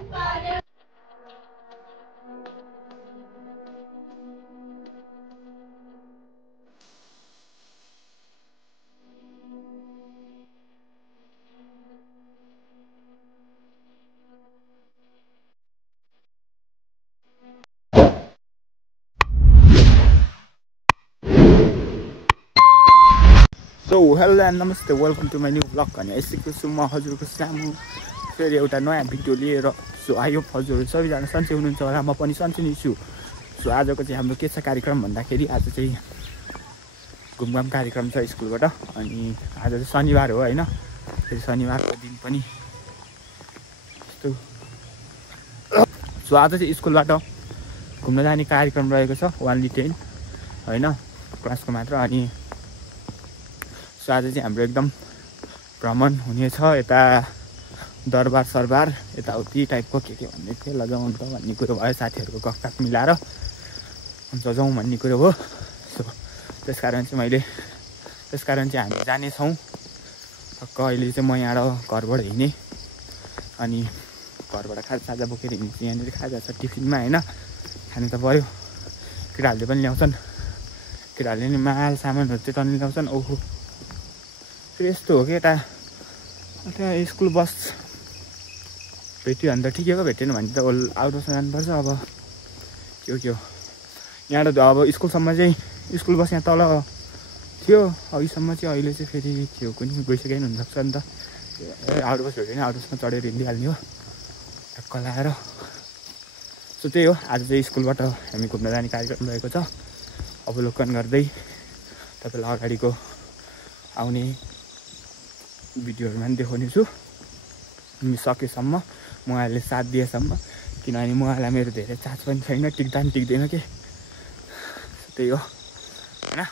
So hello and नमस्ते, welcome to my new blog. भने यसैको छु म हजुरको सामु फेरि एउटा नयाँ भिडियो लिएर। सो आई होप हजुरहरू सबैजना सन्चै हुनुहुन्छ होला, म पनि सन्चै नै छु। सो आजको चाहिँ हाम्रो के छ कार्यक्रम भन्दाखेरि आज चाहिँ घुमघाम कार्यक्रम छ स्कुलबाट। अनि आज चाहिँ शनिबार हो होइन, फेरि शनिबारको दिन पनि यस्तो। सो आज चाहिँ स्कुलबाट घुम्न जाने कार्यक्रम रहेको छ 1 to 10 होइन, क्लासको मात्र। अनि सो आज चाहिँ हाम्रो एकदम भ्रमण हुनेछ, यता दरबार सरबार यताउति टाइपको के भन्ने थियो, लजाउँ त भन्ने कुरो भयो, साथीहरूको गफगाफ मिलाएर हुन्छ जाउँ भन्ने कुरो हो। सो त्यसकारण चाहिँ हामी जानेछौँ। टक्क अहिले चाहिँ म यहाँबाट घरबाट हिँडेँ, अनि घरबाट खाजा बोकेर हिँड्छु। यहाँनिर खाजा छ टिफिनमा होइन, खानु त पऱ्यो। केटाहरूले पनि ल्याउँछन्, केटाहरूले नि माल सामानहरू चाहिँ टन्ने ल्याउँछन्। ओहो यस्तो हो कि यता त्यहाँ स्कुल बस भेट्यो भने त ठिकैको, भेटेन भने त आउट बसमा जानुपर्छ। अब के हो यहाँबाट अब स्कुलसम्म चाहिँ स्कुल बस यहाँ तल थियो अघिसम्म चाहिँ, अहिले चाहिँ फेरि थियो कुनै गइसकेको नि हुनसक्छ नि त। आउट बस भेट्यो भने आउट बसमा चढेर हिँडिहाल्ने हो टक्क लगाएर। सो त्यही हो, आज चाहिँ स्कुलबाट हामी घुम्न जाने कार्यक्रम रहेको छ। अवलोकन गर्दै तपाईँलाई अगाडिको आउने भिडियोहरूमा पनि देखाउने छु सकेसम्म, उहाँहरूले साथ दिएसम्म। किनभने उहाँलाई मेरो धेरै चार्ज पनि छैन, टिक्दैन के, त्यही हो होइन।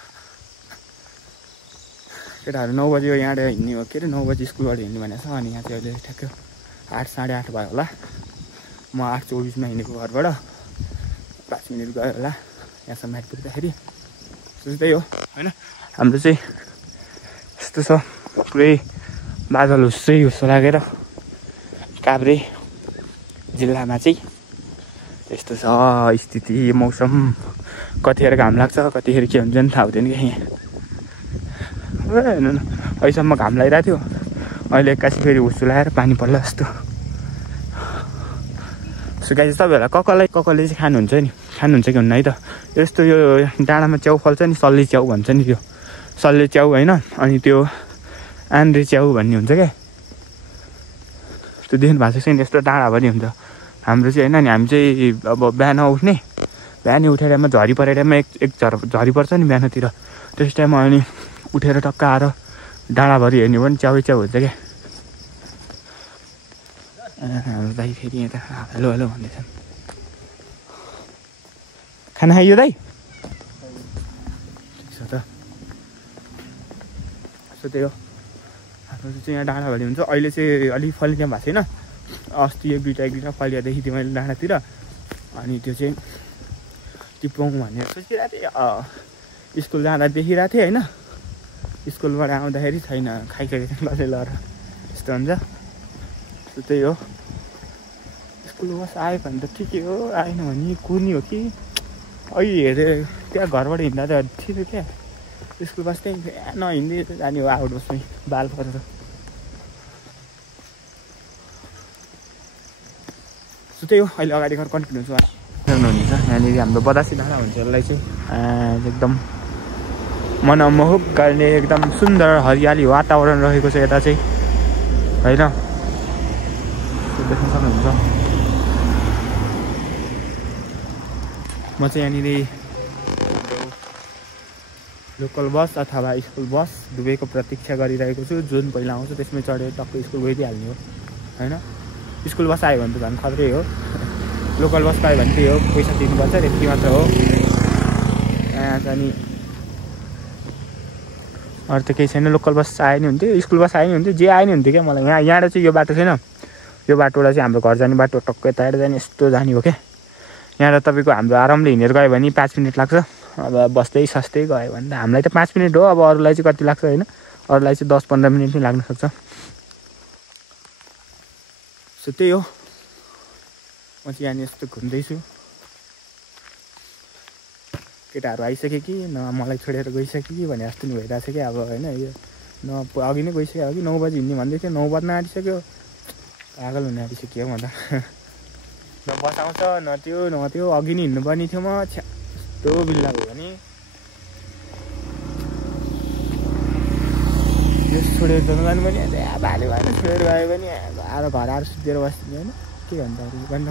केटाहरू 9 बजी यहाँबाट हिँड्ने हो, के अरे 9 बजी स्कुलबाट हिँड्ने भनेको छ। अनि यहाँ चाहिँ अहिले ठ्याक्क 8 साढे 8 भयो होला। म 8:24 हिँडेको घरबाट, 5 मिनट गयो होला यहाँसम्म आइपुग्दाखेरि। त्यही हो होइन। हाम्रो चाहिँ यस्तो छ, पुरै बादल हुस्सो लागेर काभ्रे जिल्लामा चाहिँ यस्तो छ स्थिति, मौसम। कतिखेर घाम लाग्छ, कतिखेर के हुन्छ नि थाहा हुँदैन कि। यहाँ हेर्नु न, अहिलेसम्म घाम लागिरहेको थियो, अहिले एक्कासी फेरि हुस्सो लगाएर पानी पर्ला जस्तो। सो गाइस, तपाईँहरूलाई ककले चाहिँ खानुहुन्छ कि हुन्न है त। यस्तो यो डाँडामा च्याउ फल्छ नि, सल्ले च्याउ भन्छ नि, त्यो सल्ले च्याउ होइन। अनि त्यो आन्द्रे च्याउ भन्ने हुन्छ क्या, त्यो देख्नु भएको छैन। यस्तो डाँडाभरि हुन्छ हाम्रो चाहिँ होइन। अनि हामी चाहिँ अब बिहान उठेरमा झरी परेर टाइममा एक झरी पर्छ नि बिहानतिर, त्यस टाइममा अनि उठेर टक्क आएर डाँडाभरि हेर्ने भने च्याउ हुन्छ क्या। हाम्रो दाइ फेरि यहाँ त हेलो भन्दैछन्। खाना खाइयो दाइ? ठिक छ त। सो त्यही हो, हाम्रो चाहिँ यहाँ डाँडाभरि हुन्छ। अहिले चाहिँ अलिक फलिदिया भएको छैन, अस्ति एक दुईवटा फलिया देखिदिएँ मैले डाँडातिर। अनि त्यो चाहिँ टिप्पौँ भनेर सोचिरहेको थिएँ, स्कुल जाँदा देखिरहेको थिएँ होइन। स्कुलबाट आउँदाखेरि छैन, खाइसकेको थिएँ लर यस्तो हुन्छ। सो त्यही हो, स्कुल बस आयो भने त ठिकै हो, आएन भने कुर्नी हो कि। अहिले हेरेँ त्यहाँ घरबाट हिँड्दा त ठिकै क्या, स्कुल बस त्यहीँ नहिँड्दै जाने हो आउट बसमै बाल परेर। सो त्यही हो, अहिले अगाडि गएर कन्टिन्यू छु हुनुहुन्छ। यहाँनिर हाम्रो बदासी डाँडा हुन्छ, यसलाई चाहिँ एकदम मनमोहक गर्ने एकदम सुन्दर हरियाली वातावरण रहेको छ यता चाहिँ होइन, देख्न सक्नुहुन्छ। म चाहिँ यहाँनिर लोकल बस अथवा स्कुल बस दुवैको प्रतीक्षा गरिरहेको छु। जुन पहिला आउँछ त्यसमै चढेर टक्क स्कुल गइदिइहाल्ने हो होइन। स्कुल बस आयो भने त झन् खत्रै हो, लोकल बस पायो भने त्यही हो, पैसा दिनुपर्छ, त्यति मात्र हो। अनि अरू त केही छैन। लोकल बस आए नि हुन्थ्यो, स्कुल बस आए नि हुन्थ्यो, जे आए नि हुन्थ्यो क्या मलाई। यहाँबाट चाहिँ यो बाटो छैन, यो बाटोबाट चाहिँ हाम्रो घर जाने बाटो टक्क यताबाट जाने यस्तो जाने हो क्या। यहाँबाट तपाईँको हाम्रो आरामले हिँडेर गयो भने 5 मिनट लाग्छ। अब बस्दै सस्तै गयो भने त हामीलाई त 5 मिनट हो, अब अरूलाई चाहिँ कति लाग्छ होइन, अरूलाई चाहिँ 10-15 मिनट नै लाग्न सक्छ। सो त्यही हो, म चाहिँ यहाँनिर यस्तो घुम्दैछु केटाहरू आइसक्यो कि न मलाई छोडेर गइसक्यो कि भने जस्तो नि भइरहेको छ कि अब होइन यो न अघि नै गइसक्यो अघि 9 बजी हिँड्ने भन्दै थियो 9 बज्न आँटिसक्यो पागल हुन आँटिसक्यो म त न बस आउँछ न त्यो अघि नै हिँड्नुपर्ने थियो म यस्तो बिल्ला भयो भने यस छोडेर जानु पनि भाले भएन छोडेर गयो भने आएर घर आएर सुतेर बस्ने होइन के भन्छ अरू भन्नु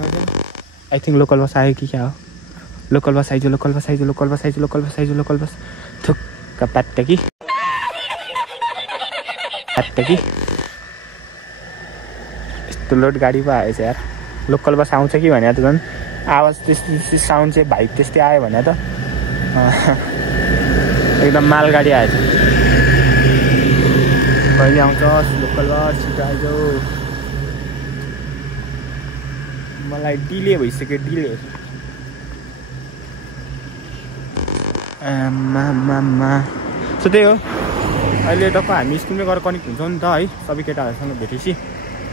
आई थिङ्क लोकल बस आयो कि क्या हो लोकल बस आइज थुक्क पाट्ट कि यस्तो लोड गाडी पो आएछ यार लोकल बस आउँछ कि भने त झन् आवाज त्यस्तै साउन्ड चाहिँ भाइब त्यस्तै आयो भने त एकदम मालगाडी आएछ कहिले आउँछ लोकल बस छिटो आइज मलाई डिले भइसक्यो डिले सो त्यही हो अहिले टक्क हामी स्कुलमै गएर कनेक्ट हुन्छौँ नि त है सबै केटाहरूसँग भेटेपछि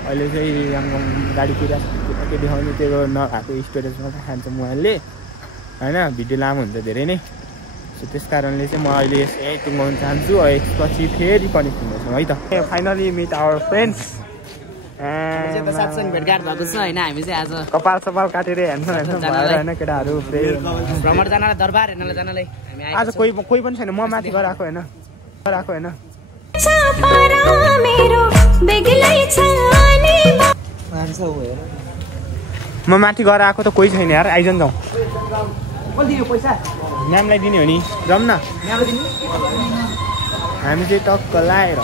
अहिले चाहिँ याङगाङ गाडी कुदाएको के देखाउने त्यो नभएको स्टोरेजमा त खान्छ मोबाइलले होइन भिडियो लामो हुन्छ धेरै नै सो त्यस कारणले चाहिँ म अहिले यही टुङ्गाउन चाहन्छु यसपछि फेरि कनेक्ट हुनेछौँ है त फाइनली मिट आवर फ्रेन्ड्स भेटघाट भएको छ होइन हामी चाहिँ आज कपाल सपाल काटेर होइन केटाहरू भ्रमण जानलाई दरबार हेर्नलाई जानलाई आज कोही पनि छैन म माथि गएर आएको होइन म माथि गएर आएको त कोही छैन यार आइजन जाउँ म्यामलाई दिने हो नि जाउँ न हामी चाहिँ टक्क लाएर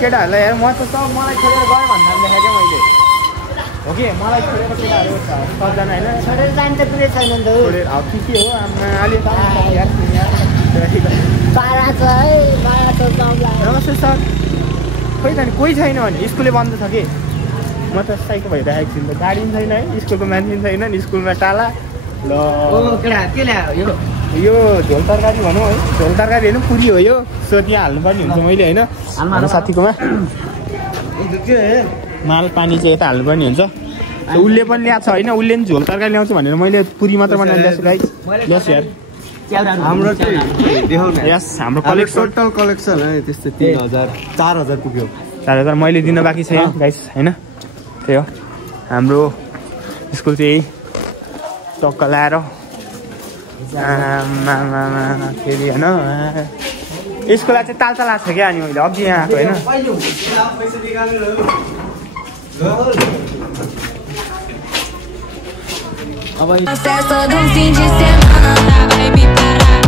केटाहरूलाई यार म त मलाई छोडेर गयो भन्दा देखाएँ क्या मैले हो कि मलाई छोडेर केटाहरू 7 जना होइन छोडेर जान्छ पुरै छैन नि त छोडेर अब के हो अलिक नमस्ते सर खोइ त नि कोही छैन भने स्कुलै बन्द छ कि म त साइको भइरहेको छु नि त गाडी पनि छैन है स्कुलको मान्छे पनि छैन स्कुलमा टाला ल यो झोल तरकारी भनौँ है झोल तरकारी होइन पुरी हो यो सो त्यहाँ हाल्नुपर्ने हुन्छ मैले होइन हाम्रो साथीकोमा माल पानी चाहिँ यता हाल्नुपर्ने हुन्छ उसले पनि ल्याएको छ होइन उसले पनि झोल तरकारी ल्याउँछ भनेर मैले पुरी मात्र बनाइदिएको छु गाइस यस यार हाम्रो यस हाम्रो कलेक्सन टोटल कलेक्सन है त्यस्तै 3000 4000 पुग्यो 4000 मैले दिन बाँकी छैन गाइस होइन त्यही हो हाम्रो स्कुल चाहिँ टक्क लाएर फेरि होइन स्कुललाई चाहिँ ताल लाग्छ क्या अनि मैले अघि यहाँ आएको होइन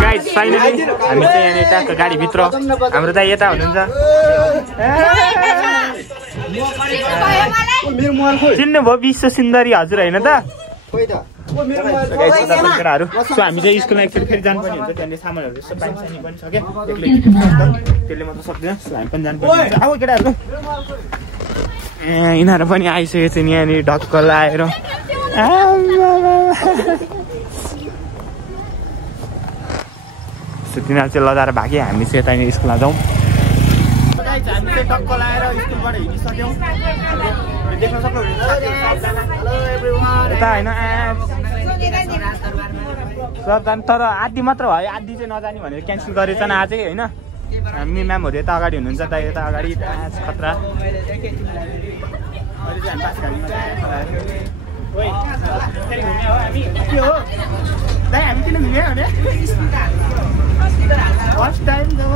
गाइस फाइनली हामी चाहिँ यहाँनिर टक्क गाडीभित्र हाम्रो त यता हुनुहुन्छ चिन्नुभयो विश्व सुन्दरी हजुर होइन त केटाहरू सो हामी चाहिँ स्कुलमा एकचोटि फेरि जानुपर्ने हुन्छ त्यहाँनिर सामानहरू यसो पानी सानी पनि छ क्या त्यसले मात्र सक्दैन सो हामी पनि जानुपर्ने हुन्छ अब केटाहरू यिनीहरू पनि आइसकेको छ यहाँनिर ढक्क लाएर सो तिनीहरू चाहिँ लजाएर भाग्यो हामी चाहिँ यतानिर स्कुलमा जाउँ हामी चाहिँ टक्क लाएर स्कुलबाट हिँडिसक्यौँ देख्न सक्नुहुन्छ यता होइन सबजना तर आधी मात्र भयो आधी चाहिँ नजाने भनेर क्यान्सल गरेछ न आजै होइन हामी म्यामहरू यता अगाडि हुनुहुन्छ त यता अगाडि खतरा हामी किन घुम्यो भने फर्स्ट टाइम जब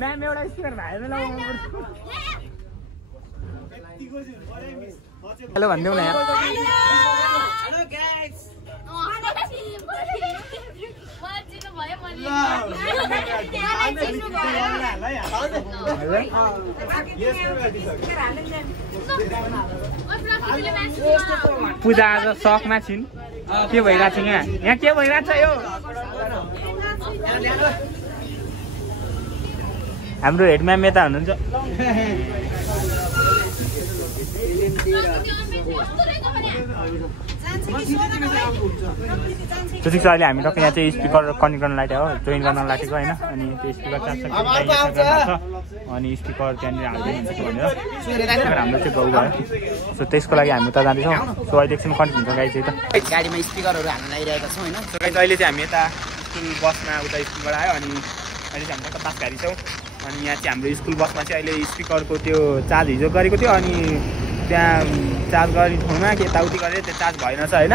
म्याम एउटा स्पिकर भाइले लगाउनु हेलो भनिदेऊ न यार पूजा आज सकमा छिन् के भइरहेको छ यहाँ के भइरहेको छ यो हाम्रो हेड म्याम यता हुनुहुन्छ ठिक छ अहिले हामी टक्कै यहाँ चाहिँ स्पिकर कनेक्ट गर्न लागेको हो जोइन गर्न लागेको होइन अनि त्यो स्पिकर अनि स्पिकर त्यहाँनिर हालिदिनु भनेर हाम्रो चाहिँ गाउँ भयो सो त्यसको लागि हामी उता जाँदैछौँ सो अहिले एकछिन कन्टिन्यू हुन्छ गाडी चाहिँ त गाडीमा स्पिकरहरू हाल्न लागिरहेका छौँ होइन सो गाडी अहिले चाहिँ हामी यता स्कुल बसमा उता स्कुलबाट आयो अनि अहिले चाहिँ हामी टक्क बासघारी छौँ अनि यहाँ चाहिँ हाम्रो स्कुल बसमा चाहिँ अहिले स्पिकरको त्यो चार्ज हिजो गरेको थियो अनि त्यहाँ चार्ज गर्ने ठाउँमा कि यताउति गरेर त्यो चार्ज भएन छ होइन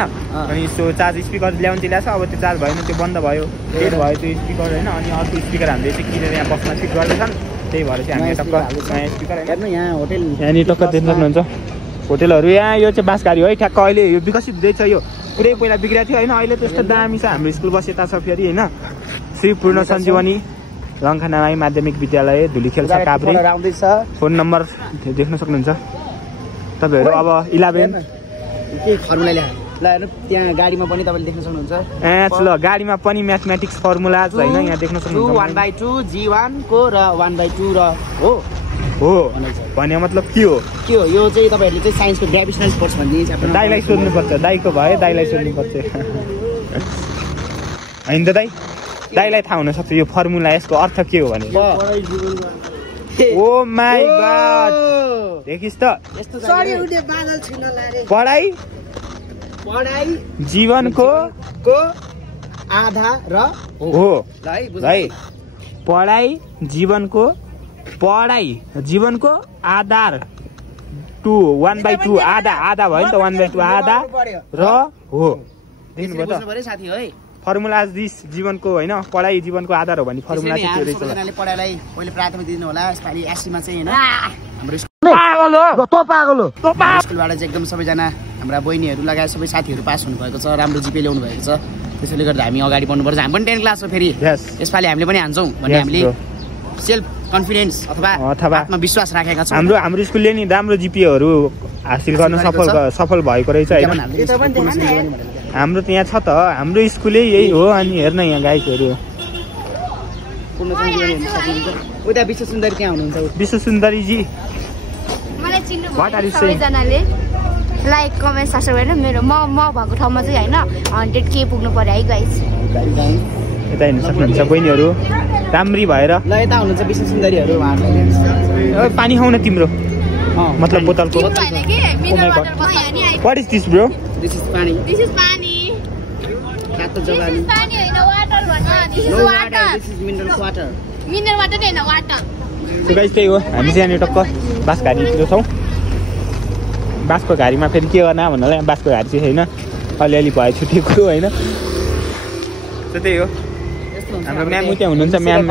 अनि सो चार्ज स्पिकर ल्याउनु चाहिँ ल्याएको छ अब त्यो चार्ज भएन त्यो बन्द भयो डेड भयो त्यो स्पिकर होइन अनि अर्को स्पिकर हामीले चाहिँ किनेर यहाँ बसमा फिट गर्दैछन् त्यही भएर चाहिँ हामी टक्क नयाँ स्पिकर यहाँ होटेल यहाँनिर टक्क देख्न सक्नुहुन्छ होटेलहरू यहाँ यो चाहिँ बासघारी हो है ठ्याक्क अहिले यो विकसित हुँदैछ यो पुरै पहिला बिग्रिएको थियो होइन अहिले त्यस्तो दामी छ हाम्रो स्कुल बस यता छ फेरि होइन श्री पूर्ण सञ्जीवनी रङखानामाई माध्यमिक विद्यालय धुलीखेल छ काभ्रे फोन नम्बर देख्न सक्नुहुन्छ तपाईँहरू अब 11 के फर्मुला ल्याएर ल हेर्नु त्यहाँ गाडीमा पनि तपाईँले देख्न सक्नुहुन्छ ल गाडीमा पनि म्याथमेटिक्स फर्मुलाज होइन यहाँ देख्न सक्नुहुन्छ 1/2 G1 को र 1/2 र हो भने मतलब के हो यो चाहिँ तपाईँहरूले चाहिँ साइन्सको ग्राभिटेसनल फोर्स भन्ने दाइलाई सोध्नुपर्छ दाइको भए दाइलाई सोध्नुपर्छ होइन त दाइलाई थाहा हुनसक्छ यो फर्मुला यसको अर्थ के हो भने ओ माई गॉड देखिस् त पढाइ जीवनको आधार हो है पढाइ जीवनको आधार 1/2 आधा भयो नि त 1/2 आधा र हो देख्नुभयो त साथी है फर्मुला दिस जीवनको होइन पढाइ जीवनको आधार हो भने फर्मुला चाहिँ के रहेछ पढाइलाई पहिले प्राथमिक दिनु होला यसपालि एससीमा चाहिँ हैन हाम्रो स्कुलबाट चाहिँ एकदम सबैजना हाम्रा बहिनीहरू लगायत सबै साथीहरू पास हुनुभएको छ राम्रो जिपे ल्याउनु भएको छ त्यसैले गर्दा हामी अगाडि बढ्नुपर्छ हामी पनि 10 क्लास हो फेरि यसपालि हामीले पनि हान्छौँ भन्ने हामीले सेल्फ कन्फिडेन्स अथवा आत्मविश्वास राखेका छौँ हाम्रो स्कुलले नि राम्रो जिपिएहरू हासिल गर्न सफल भएको रहेछ होइन हाम्रो त यहाँ छ त हाम्रो स्कुलै यही हो अनि हेर्न यहाँ गाइडहरू उता विश्व सुन्दरी त्यहाँ हुनुहुन्छ विश्व सुन्दरीजी मलाई चिन्नु सबैजनाले लाइक कमेन्ट सब्सक्राइब गरेर मेरो म भएको ठाउँमा चाहिँ होइन 100K पुग्नु पर्यो है गाइस यता हेर्न सक्नुहुन्छ बहिनीहरू राम्री भएर ल यता हुनुहुन्छ विश्व सुन्दरीहरू पानी खाउन तिम्रो मतलब बोतलको What is this bro? This is pani. This is pani. Rato jawani. This is pani होइन water भन्छ This is water. This is mineral water. Mineral water हैन water. So guys त्यही हो हामी चाहिँ यहाँ टक्क बासघारीतिर छौँ बासको घारीमा फेरि के गर्न भन्नलाई बासको घारी चाहिँ होइन अलिअलि भयो छुटेको होइन so त्यही हो हाम्रो म्याम उतै हुनुहुन्छ म्याम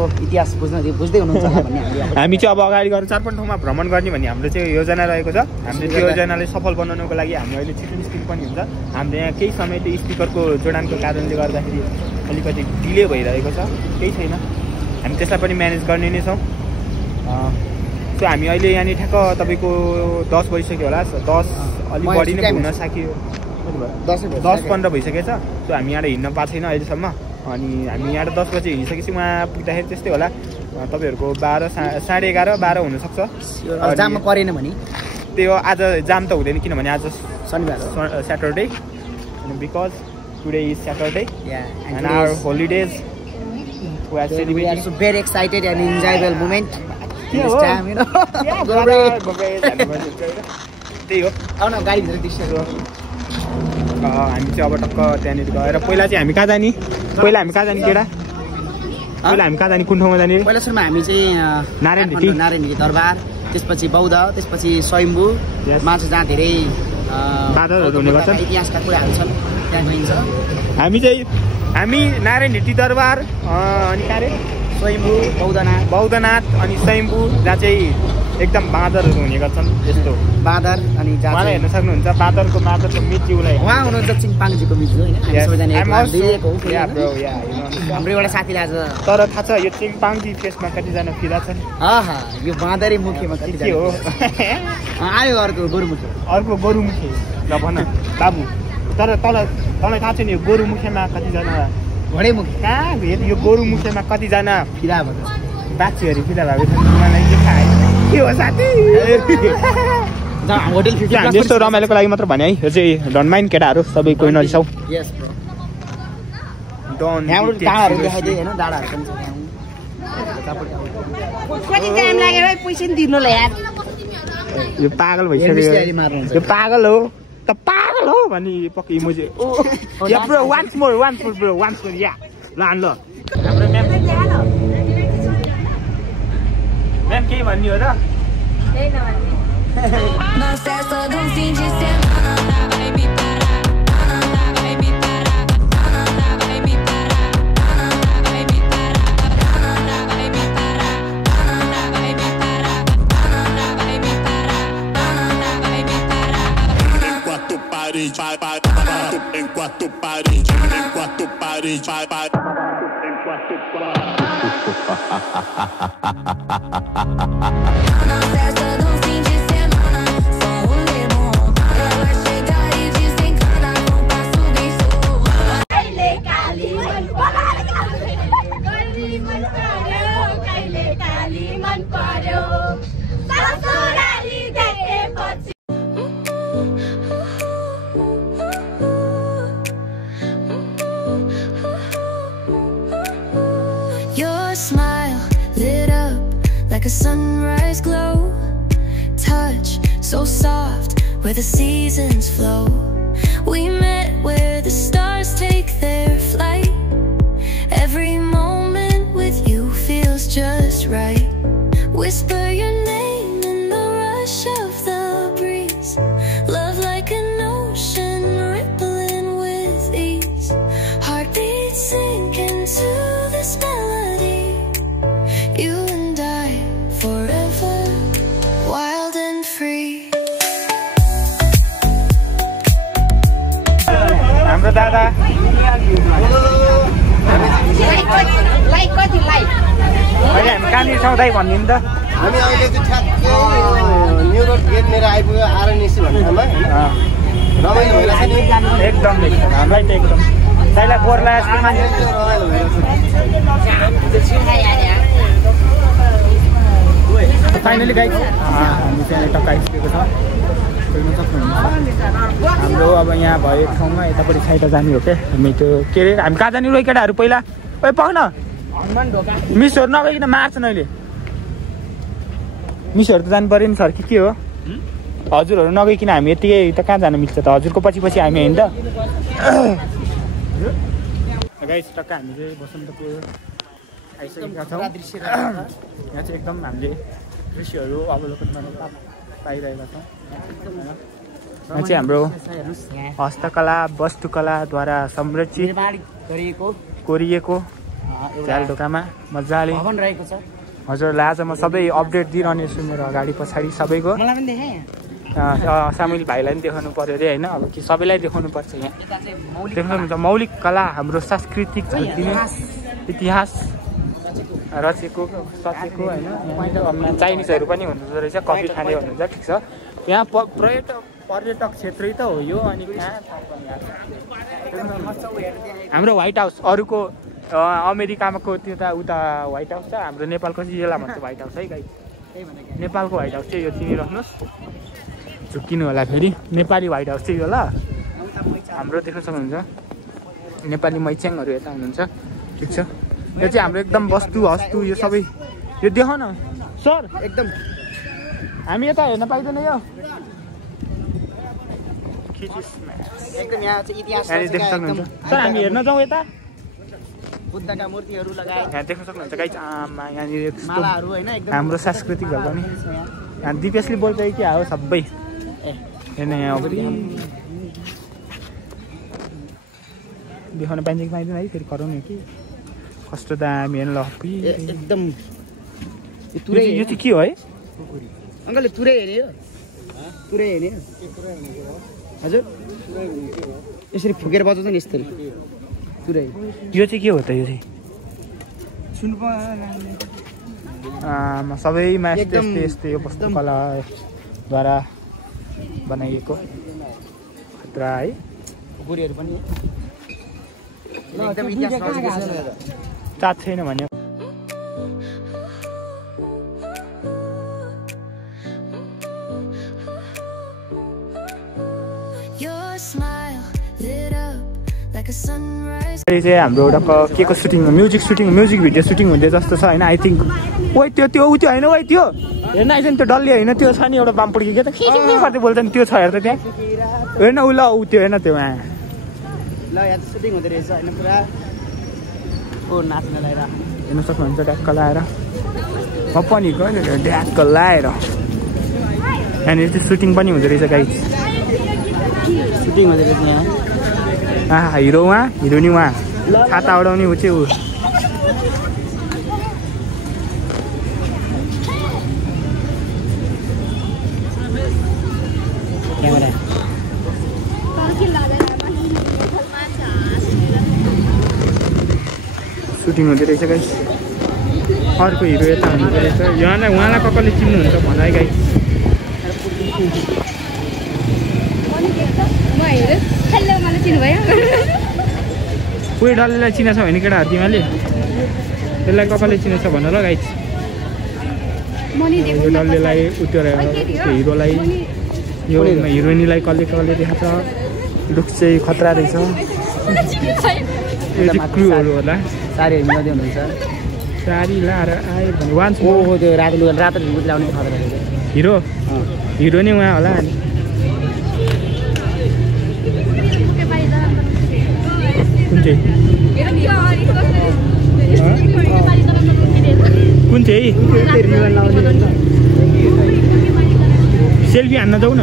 इतिहास बुझ्दै हुनुहुन्छ भन्ने हामी चाहिँ अब अगाडि गएर 4-5 ठाउँमा भ्रमण गर्ने भन्ने हाम्रो चाहिँ योजना रहेको छ हामीले त्यो योजनालाई सफल बनाउनको लागि हामी अहिले छिटो निस्किनु पनि हुन्छ हाम्रो यहाँ केही समय त्यो स्पिकरको जोडानको कारणले गर्दाखेरि अलिकति डिले भइरहेको छ केही छैन हामी त्यसलाई पनि म्यानेज गर्ने नै छौँ सो हामी अहिले यहाँनिर ठ्याक्क तपाईँको 10 बजिसक्यो होला 10 अलिक बढी नै हुन सक्यो 10-15 भइसकेछ सो हामी यहाँ हिँड्न पाएको छैन अहिलेसम्म अनि हामी यहाँ 10 बजे हिँडिसकेपछि उहाँ पुग्दाखेरि त्यस्तै होला तपाईँहरूको 11:30-12 हुनसक्छ जाममा परेन भने त्यो आज जाम त हुँदैन किनभने आज शनिबार Saturday because today is Saturday and our holidays we are celebrating so very excited and enjoyable moment त्यही हो आउन गाडीभित्र दृश्यहरू हामी चाहिँ अब टक्क त्यहाँनिर गएर पहिला चाहिँ हामी कहाँ जाने केटा पहिला हामी कहाँ जाने कुन ठाउँमा जाने पहिला सुरुमा हामी चाहिँ नारायणी दरबार त्यसपछि बौद्ध त्यसपछि स्वयम्भू माछा जहाँ धेरै बादलहरू हुने गर्छन् इतिहासका कुराहरू छन् त्यहाँ गइन्छ हामी नारायणी दरबार अनि कार्य स्वयम्भू बौद्धनाथ अनि स्वयम्भू जहाँ चाहिँ एकदम बाँदरहरू हुने गर्छन् त्यस्तो बाँदर अनि उहाँलाई हेर्न सक्नुहुन्छ बाँदरको मिज्यूलाई उहाँ हुनुहुन्छ चिङपाङजीको मिज्यू होइन हाम्रो एउटा साथीले आज तर थाहा छ यो चिङपाङजी फेसमा कतिजना फिदा छन् यो बाँदरै मुखेमा के हो आयो अर्को गोरुमुखे ल भन बाबु तर तँलाई थाहा छ नि यो गोरुमुखेमा कतिजना घोडे मुखे कहाँ यो गोरुमुखेमा कतिजना फिदा भएको बाछीहरू फिदा भएको छन् उनीहरूलाई के थाहा के हो साथी होटल 50 हामी यस्तो रमाइलोको लागि मात्र भने है यो चाहिँ डोन्ट माइन्ड केटाहरू सबै कोही नरिसाउ यस ब्रो डोन्ट यहाँबाट डाँडाहरू देखाइदिए हैन डाँडाहरू पनि छ कति टाइम लाग्यो है पैसा नि दिनु ल यार यो पागल भइसक्यो यो पागल हो त पागल हो भन्ने पक्कै इमोजी या bro once more bro once more या ल आन ल हाम्रो म्याम के भन्नु हो र त्यही नभन्ने em quarto parede, na festa do fim de semana, só o limão. Ela chega e desencana com passo bem solto. Kaile kali man paryo, sasurali dekeपछि Your smile lit up like a sunrise glow. Touch so soft where the seasons flow. We met where the stars take their flight. Every moment with you feels just right. Whisper your name in the rush of the breeze. Love like an ocean rippling with ease. Heartbeats sink into this melody. You and I forever, wild and free. हाम्रो दादा like कति like अहिले हामी कहाँनिर छौँ दाइ भनिदिनु त हामी अहिले चाहिँ ठ्याक्कै न्यु रोड गेट मेरो आइपुग्यो आरएनएसी भन्ने ठाउँमा हैन रमाइलो भइरहेछ नि एकदम हामीलाई त एकदम दाइलाई बोर लागेको छ मान्छे रमाइलो भइरहेछ फाइनली गाइस हामी चाहिँ टक्क आइसकेको छ हेर्नु सक्नुहुन्छ हाम्रो अब यहाँ भएको ठाउँमा यतापट्टि साइड जाने हो क्या हामी त्यो के अरे हामी कहाँ जाने रोइ केटाहरू पहिला ओइ पाउन मिसहरू नगइकन मार्छन् अहिले मिसहरू त जानु पऱ्यो नि सर के हो हजुरहरू नगइकन हामी यतिकै त कहाँ जानु मिल्छ त हजुरको पछि पछि हामी होइन त गाइस टक्क हामी चाहिँ बसन्तपुर आइसकेका छौँ यहाँ चाहिँ एकदम हामीले दृश्यहरू अवलोकन गर्न पाइरहेका छौँ यहाँ चाहिँ हाम्रो हस्तकला वस्तुकलाद्वारा संरक्षित कोरिएको झ्याल ढोकामा मजाले रहेको छ हजुरलाई आज म सबै अपडेट दिइरहने छु मेरो अगाडि पछाडि सबैको मलाई पनि देखाए सामुल भाइलाई पनि देखाउनु पर्यो अरे होइन अब कि सबैलाई देखाउनु पर्छ यहाँ देख्नुहुन्छ मौलिक कला हाम्रो सांस्कृतिक झल्किने इतिहास रचेको सचेको होइन यहाँ चाइनिजहरू पनि हुनुहुँदो रहेछ कफी खाने हुनुहुन्छ ठिक छ यहाँ पर्यटक क्षेत्रै त हो यो अनि कहाँ हाम्रो व्हाइट हाउस अरूको अमेरिकाको त्यो त उता व्हाइट हाउस छ हाम्रो नेपालको चाहिँ यसलाई भन्छ व्हाइट हाउस है गाई नेपालको व्हाइट हाउस चाहिँ यो चिनिराख्नुहोस् झुक्किनु होला फेरि नेपाली व्हाइट हाउस चाहिँ यो ल हाम्रो देख्न सक्नुहुन्छ नेपाली मैच्याङहरू यता हुनुहुन्छ ठिक छ यो चाहिँ हाम्रो एकदम वस्तु हस्तु यो सबै यो देखाउ न सर एकदम हामी यता हेर्न पाइँदैन यो एकदम यहाँ चाहिँ इतिहास देख्न सक्नुहुन्छ सर हामी हेर्न जाउँ यता बुद्धका मूर्तिहरू लगाए यहाँ देख्न सक्नुहुन्छ गाइस आमा यहाँनिर मालाहरू हैन एकदम हाम्रो सांस्कृतिक घर पनि यहाँ दिपेशले बोल्छ कि हो सबै हेर्न यहाँ अब देखाउन पाइन्छ कि पाइँदैन है फेरि कराउने हो कि कस्तो दामी हेर्न ल एकदम यो चाहिँ के हो है अङ्कलले तुरै हेर्यो तुरै हेर्यो हजुर यसरी फुकेर बजाउँछ नि यस्तरी तुरै यो चाहिँ के हो त यो चाहिँ सबैमा यस्तै यस्तै यो वस्तुकलाद्वारा बनाइएको खतरा है बुढीहरू पनि एकदम इतिहास चाट छैन भन्यो smile lit up like a sunrise. यो चाहिँ हाम्रो एउटा के को सुटिङ हो, म्युजिक भिडियो सुटिङ हुँदै जस्तो छ हैन। आई थिंक ओइ त्यो उ त्यो हैन, ओइ त्यो हेर्न आइछ नि त्यो डल्ले हैन, त्यो छ नि एउटा बामपुड्की के त खिचिङ गर्दै बोल्छ नि, त्यो छ हेर त त्यहाँ हेर्न उ ल उ त्यो हेर्न त्यो वहाँ ल यहाँ सुटिङ हुँदै रहेछ हैन पुरा ओ नाच्न लाएर हेर्न सक्नुहुन्छ ट्याक्क लाएर म पनि गयो ट्याक्क लाएर यहाँनिर चाहिँ सुटिङ पनि हुँदो रहेछ गाइस, सुटिङ हुँदै रहेछ यहाँ। हिरो उहाँ हिरोनी उहाँ छाता उडाउने ऊ चाहिँ ऊ सुटिङ हुँदो रहेछ गाइस। अर्को हिरो यता हुँदो रहेछ, उहाँलाई कसले चिन्नुहुन्छ भन है गाइस। कोही डल्लेलाई चिनेछ भने केटाहरू तिमीले त्यसलाई कसले चिनेछ भन ल गाइस। यो डल्लेलाई उत्यो हिरोलाई यो हिरोइनीलाई कसले देखाएको छ, लुक चाहिँ खतरा रहेछ। यो चाहिँ क्रुहरू होला, साडीहरू मिलाउँदै हुनुहुन्छ, साडी लाएर आयो भने वान ओ त्यो रातो लुगा लाउने खतरा रहेछ। हिरो नै उहाँ होला नि। कुन चाहिँ सेल्फी हान्न जाऊ न।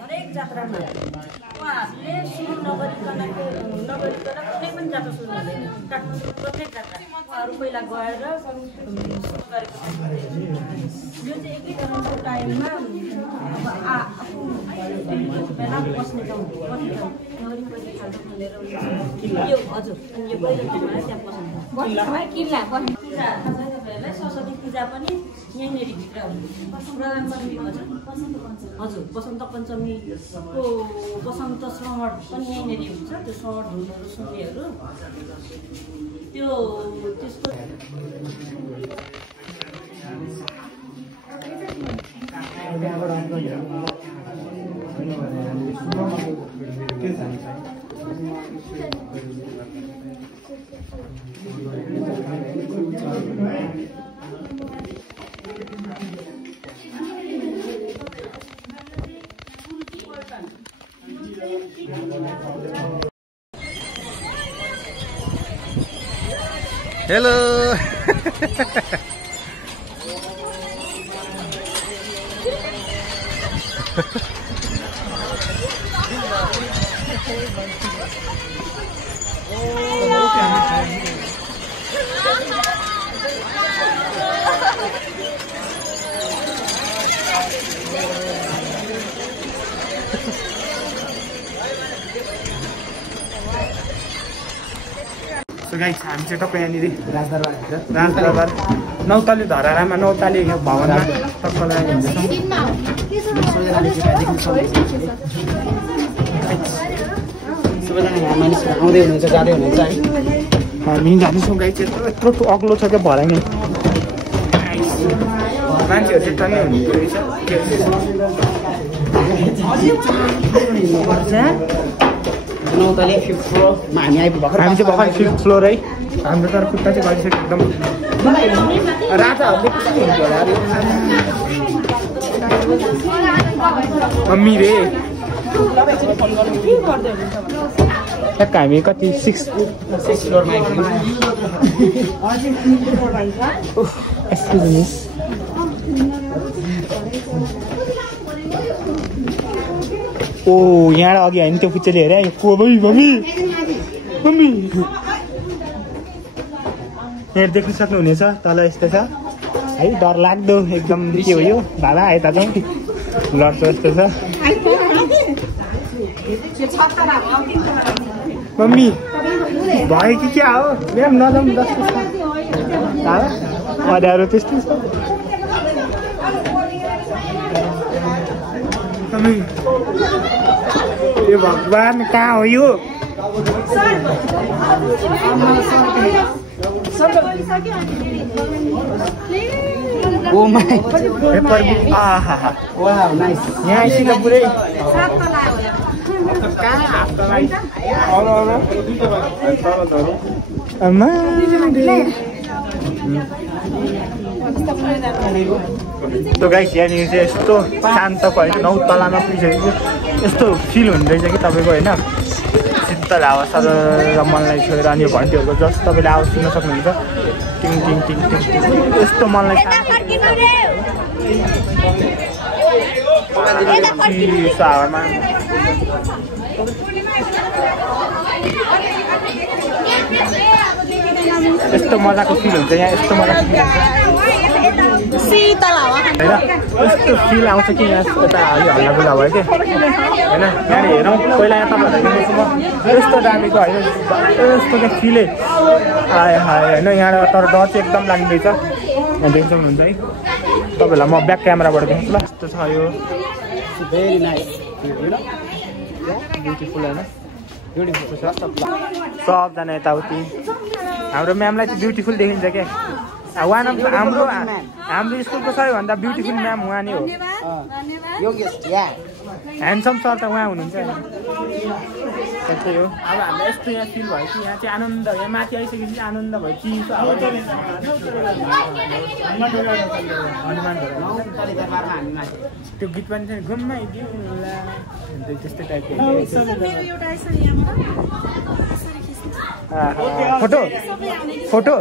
हरेक जात्रामा उहाँहरूले सुरु नगरिकन कुनै पनि जात्रा सुरु हुँदैन। काठमाडौँ प्रत्येक जात्रा उहाँहरू पहिला गएर सुरु गरेको यो चाहिँ एकीकरणको टाइममा अब आफू बेला बस्ने ठाउँ वरिपरि खाल्डो खोलेर यो हजुर यो पहिलो ठाउँमा त्यहाँ पसन्द तपाईँहरूलाई सरस्वती पूजा पनि यहीँनिर भित्र हुन्छ। प्रधानमन्त्री हजुर बसन्त पञ्चमीको बसन्त श्रवण पनि यहीँनिर हुन्छ। त्यो श्रवण धुनहरू सुन्नेहरू त्यो त्यसको हेलो गाइस हामी चाहिँ टक्कै यहाँनिर राजदरबार नौताली धरारामा नौताली भवनमा टक्क लागेको हुँदैछौँ। सबैजना मानिसहरू आउँदै हुनुहुन्छ जाँदै हुनुहुन्छ है। हामी जाँदैछौँ गाइस, यत्रो अग्लो छ क्या भरे नै मान्छेहरू चाहिँ टन्नै हुनुहुँदो रहेछ। नौताले 5th फ्लोरमा हामी आइपुग्यो। हामी चाहिँ भर्खर 5th फ्लोर है। हाम्रो तर खुट्टा चाहिँ गइसक्यो एकदम। राजाहरूले कसरी हुन्छ होला मम्मी रे ट्याक्क हामी कति 6th फ्लोरमा आइपुग्यौँ। ओ यहाँ अघि होइन त्यो पिक्चरले हेरे को मम्मी मम्मी यहाँ देख्न सक्नुहुनेछ तल यस्तो छ है, डर लाग्दो एकदम के हो यो भाडा यता चाहिँ लड्छ जस्तो छ। मम्मी भयो कि क्या हो म्याम नजाउँ जस्तो अँध्यारो त्यस्तै छ। यो भगवान कहाँ हो यो? ओ माई पेपर बुक आहा वाउ नाइस यहाँ आइसिन पुरै आमा त्यो गाइस यहाँनिर चाहिँ यस्तो शान्त भयो 9 तलामा पुगिसकेको यस्तो फिल हुँदो रहेछ कि तपाईँको होइन शीतल हावा सर र मनलाई छोएर अनि घन्टीहरूको जस्तो तपाईँले आवाज सुन्न सक्नुहुन्छ टिङ टिङ टिङ टिङ यस्तो मनलाई हावामा यस्तो मजाको फिल हुन्छ यहाँ यस्तो मजाको फिल हुन्छ होइन यस्तो फिल आउँछ कि यहाँ यता अलि हल्लागुल्ला भयो कि होइन यहाँ हेरौँ पहिला यहाँ तपाईँहरूलाई यस्तो दामीको होइन यस्तो चाहिँ फिलै आयो होइन यहाँबाट तर डर चाहिँ एकदम लाग्दैछ यहाँ देख्न सक्नुहुन्छ है तपाईँहरूलाई म ब्याक क्यामेराबाट देखाउँछु ल यस्तो छ यो भेरी नाइस ब्युटिफुल होइन ब्युटिफुल छ सबजना यताउति हाम्रो म्यामलाई चाहिँ ब्युटिफुल देखिन्छ क्या वान अफ हाम्रो स्कुलको सबैभन्दा ब्युटिफुल म्याम उहाँ नै हो ह्यान्डसम सर त उहाँ हुनुहुन्छ त्यही हो अब हामीलाई यस्तो यहाँ फिल भयो कि यहाँ चाहिँ आनन्द यहाँ माथि आइसकेपछि आनन्द भयो चिसो त्यो गीत पनि चाहिँ घुमाइदिउँ त्यस्तै टाइपको फोटो फोटो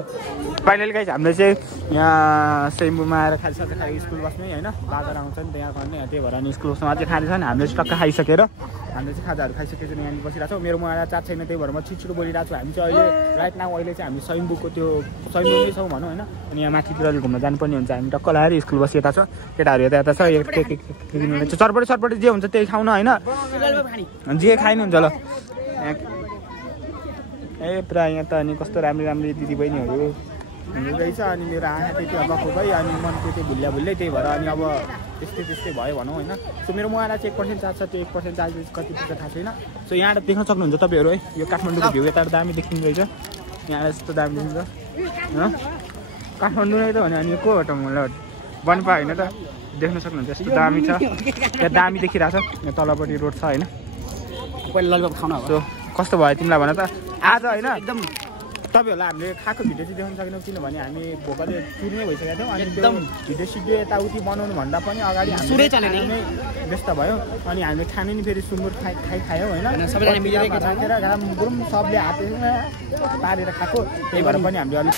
फाइनली गाइस हामीले चाहिँ यहाँ सेम्बुमा आएर खाइसकेको खालि स्कुल बस्ने होइन बाजार आउँछ नि त्यहाँ गर्ने त्यही भएर अनि स्कुल बस्नुमा चाहिँ खाँदैछ नि हामीले टक्क खाइसकेर हामीले चाहिँ खाजाहरू खाइसकेको यहाँ बसिरहेको छौँ मेरो मलाई चाट छैन त्यही भएर म छिटो बोलिरहेको छु हामी चाहिँ अहिले राइट नाउ अहिले चाहिँ हामी स्वयम्बुको त्यो स्वयम्बुमै छौँ भनौँ होइन अनि यहाँ माथितिर घुम्न जानुपर्ने हुन्छ हामी टक्क लगाएर स्कुल बसी यता छ केटाहरू यता यता छ चटपटे चटपटे जे हुन्छ त्यही खाउन होइन जे खाइनु हुन्छ ल ए पुरा यहाँ त अनि कस्तो राम्रो राम्रो दिदी बहिनीहरू हुँदैछ अनि मेरो आँखा त्यति गएको गयो अनि मनको त्यो भुल्ल्या त्यही भएर अनि अब त्यस्तै भयो भनौँ होइन सो मेरो मोबाइललाई चाहिँ 1% चार्ज छ त्यो 1% चार्ज कति पुग्छ थाहा छैन सो यहाँबाट देख्न सक्नुहुन्छ तपाईँहरू है यो काठमाडौँको भ्यू यता दामी देखिँदो रहेछ यहाँबाट यस्तो दामी देखिन्छ होइन काठमाडौँ नै त भने अनि कोबाट मलाई बनपा होइन त देख्न सक्नुहुन्छ यस्तो दामी छ यहाँ दामी देखिरहेको छ यहाँ तलपट्टि रोड छ होइन पहिला ललिपप खाउन सो कस्तो भयो तिमीलाई भन त आज होइन एकदम तपाईँहरूलाई हामीले खाएको भिडियो चाहिँ देखाउन सकेनौँ किनभने हामी भोकले चुर्ने भइसकेको थियौँ अनि एकदम भिडियो सिडियो यताउति बनाउनु भन्दा पनि अगाडि सुरै चलेन व्यस्त भयो अनि हामीले खाने नि फेरि सुँगुर खायो होइन सबैजना मिलेर राखेर घाम गुरुम सबले हातेर पारेर खाएको त्यही भएर पनि हामीले अलिक